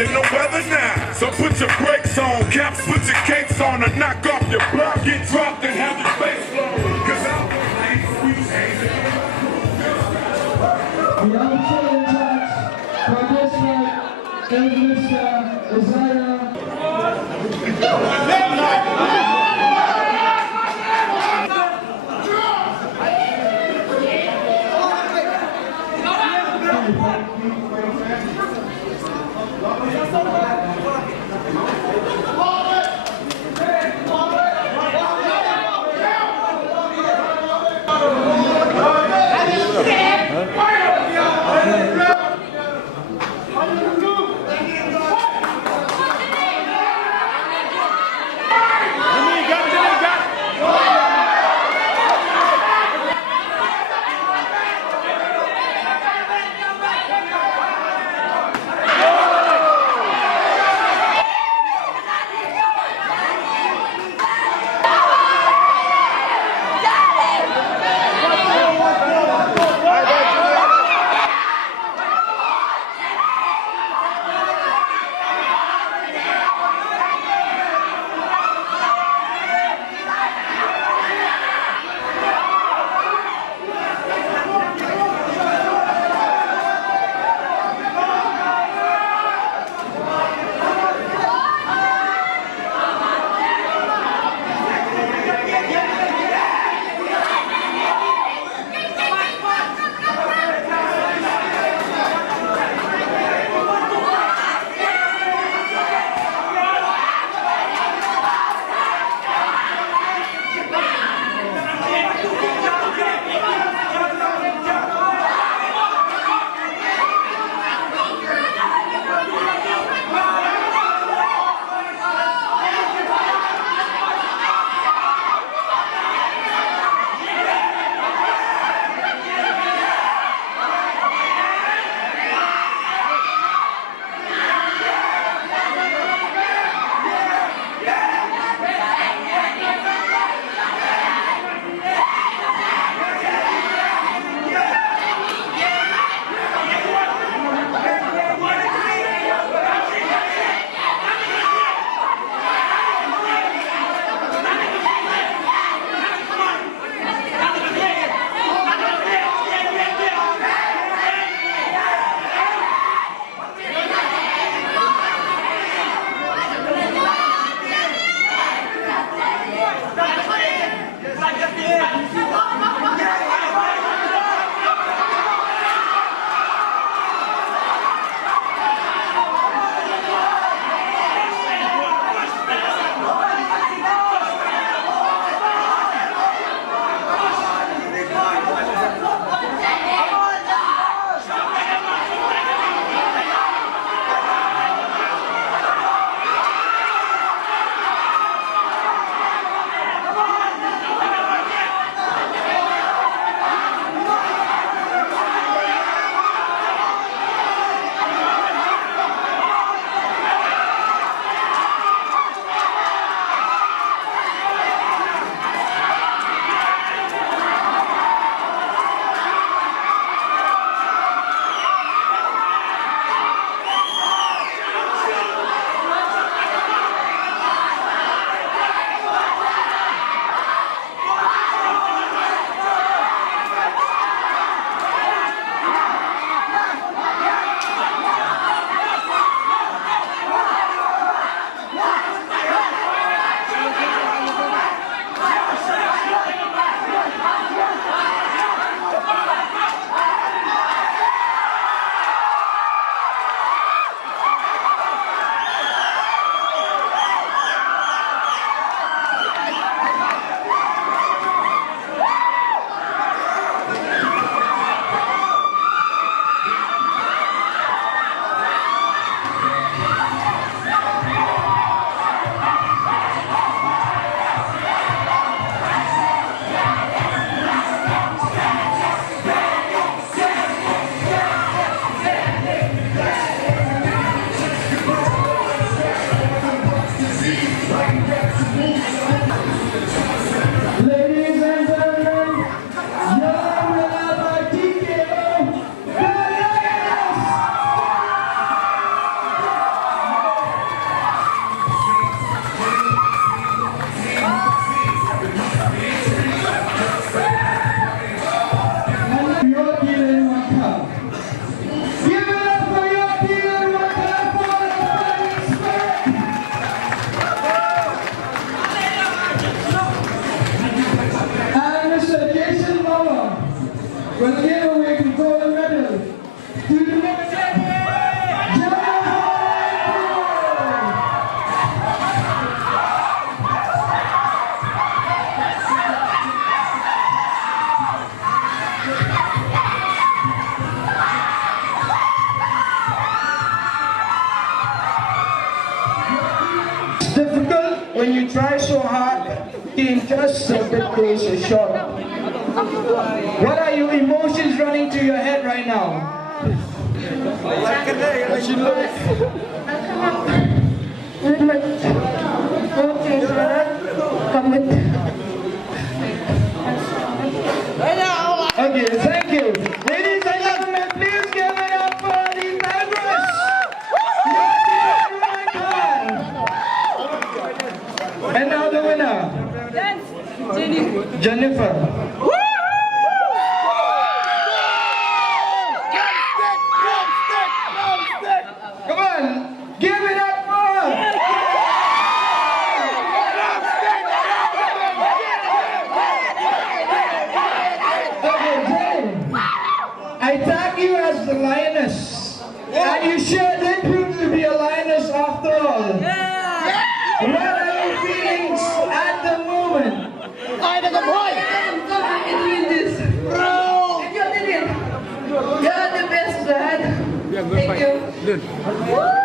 in the weather now. So put your brakes on, caps, put your cakes on, or knock off your block, get dropped and have your face blown. Cause I The young children judge for this night is Mr. Isaiah. will give away the gold medal to the next It's difficult when you try so hard, team just a bit closer short. What are your emotions running through your head right now? Okay, thank you. Ladies and gentlemen, please give it up for the Tigers. And now the winner, Jennifer. Come on, give it up for her. I tag you as the lioness, and you sure did prove to be a lioness after all. What are your feelings at the moment? I got the point. You're the best, Dad. Thank you.